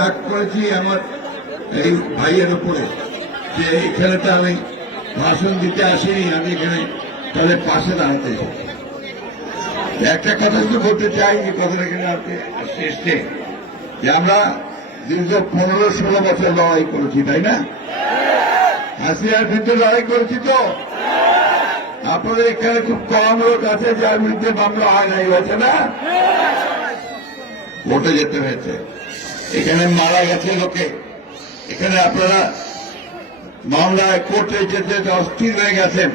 রাগ করেছি আমার এই ভাইয়ের উপরে যে এখানে তো আমি ভাষণ দিতে আসিনি, আমি এখানে তাদের পাশে দাঁড়াতে এসেছি। একটা কথা শুধু বলতে চাই, যে কথাটা এখানে এসছে যে আমরা দীর্ঘ 15-16 বছর লড়াই করেছি, তাই না? হাসিনার বিরুদ্ধে লড়াই করেছি তো। আপনাদের এখানে খুব কম লোক আছে যার বিরুদ্ধে মামলা হয় নাই, হয়েছে না? কোর্টে যেতে হয়েছে, এখানে মারা গেছে লোকে, এখানে আপনারা মামলায় কোর্টে যেতে অস্থির হয়ে গেছেন,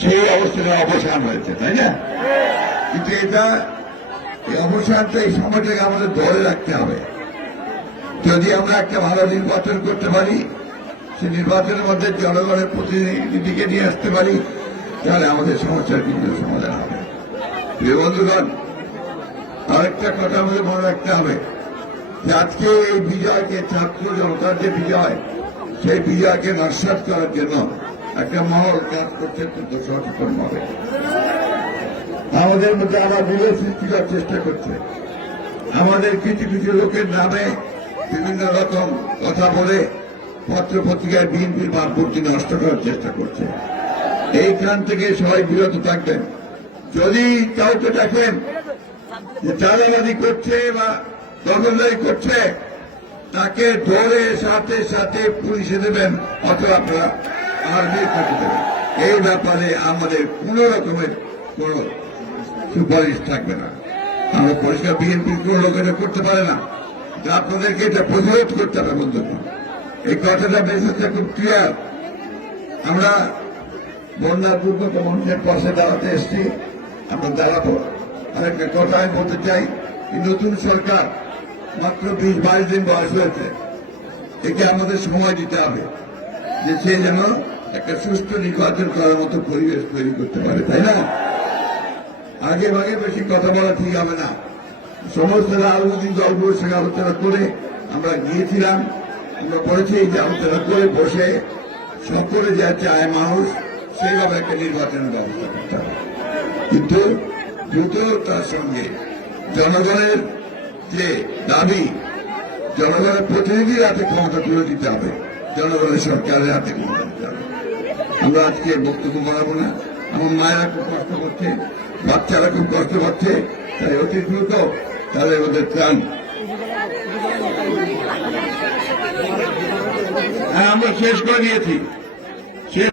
সেই অবস্থাটা অবসান হয়েছে, তাই না? কিন্তু এটা এই অবসানটা, এই সময়টাকে আমাদের ধরে রাখতে হবে। যদি আমরা একটা ভালো নির্বাচন করতে পারি, সেই নির্বাচনের মধ্যে জনগণের প্রতিনিধিকে নিয়ে আসতে পারি, তাহলে আমাদের সমস্যার কিন্তু সমাধান হবে। প্রিয় বন্ধুগণ, আরেকটা কথা আমাদের মনে রাখতে হবে যে আজকে এই বিজয়কে, ছাত্র জনতার যে বিজয়, সেই বিজয়কে নস্যাৎ করার জন্য একটা মহল কাজ করছে অত্যন্ত সচেতন ভাবে। আমাদের মধ্যে আবার বিরোধ সৃষ্টি করার চেষ্টা করছে, আমাদের কিছু কিছু লোকের নামে বিভিন্ন রকম কথা বলে পত্র পত্রিকায় বিএনপির ভাবমূর্তি নষ্ট করার চেষ্টা করছে। এইখান থেকে সবাই বিরত থাকবেন। যদি কাউকে দেখেন যে চাঁদাবাজি করছে বা দখলদারি করছে, তাকে ধরে সাথে সাথে পুলিশে দেবেন অথবা আপনারা আর্মির কাছে দেবেন। এই ব্যাপারে আমাদের কোন রকমের কোন সুপারিশ থাকবে না। আমরা পরিষ্কার বিএনপির কোন লোক এটা করতে পারে না। আপনাদেরকে এটা প্রতিরোধ করতে হবে বন্ধুগণ। এই কথাটা মেসেজটা খুব ক্লিয়ার। আমরা বন্যার দুর্গত মানুষের পাশে দাঁড়াতে এসেছি, আমরা দাঁড়াবো। আরেকটা কথা আমি বলতে চাই, নতুন সরকার মাত্র 20-22 দিন বয়স হয়েছে, একে আমাদের সময় দিতে হবে যে সে যেন একটা সুষ্ঠু নির্বাচন করার মতো পরিবেশ তৈরি করতে পারে, তাই না? আগে ভাগে বেশি কথা বলা ঠিক হবে না। সমস্ত রাজনৈতিক দলগুলোর সঙ্গে আলোচনা করে আমরা গিয়েছিলাম, আমরা বলেছি যে আলোচনা করে বসে সকলে যা চায় মানুষ, সেইভাবে একটা নির্বাচনের ব্যবস্থা করতে হবে। কিন্তু দ্রুত তার সঙ্গে জনগণের যে দাবি, জনগণের প্রতিনিধির হাতে ক্ষমতা তুলে দিতে হবে, জনগণের সরকারের হাতে ক্ষমতা দিতে হবে। আমরা আজকে বক্তব্য বাড়াবো না। আমার মায়েরা খুব কষ্ট করছে, বাচ্চারা খুব কষ্ট পাচ্ছে, তাই অতি দ্রুত তাহলে ওদের ত্রাণ। হ্যাঁ, আমরা শেষ করে দিয়েছি।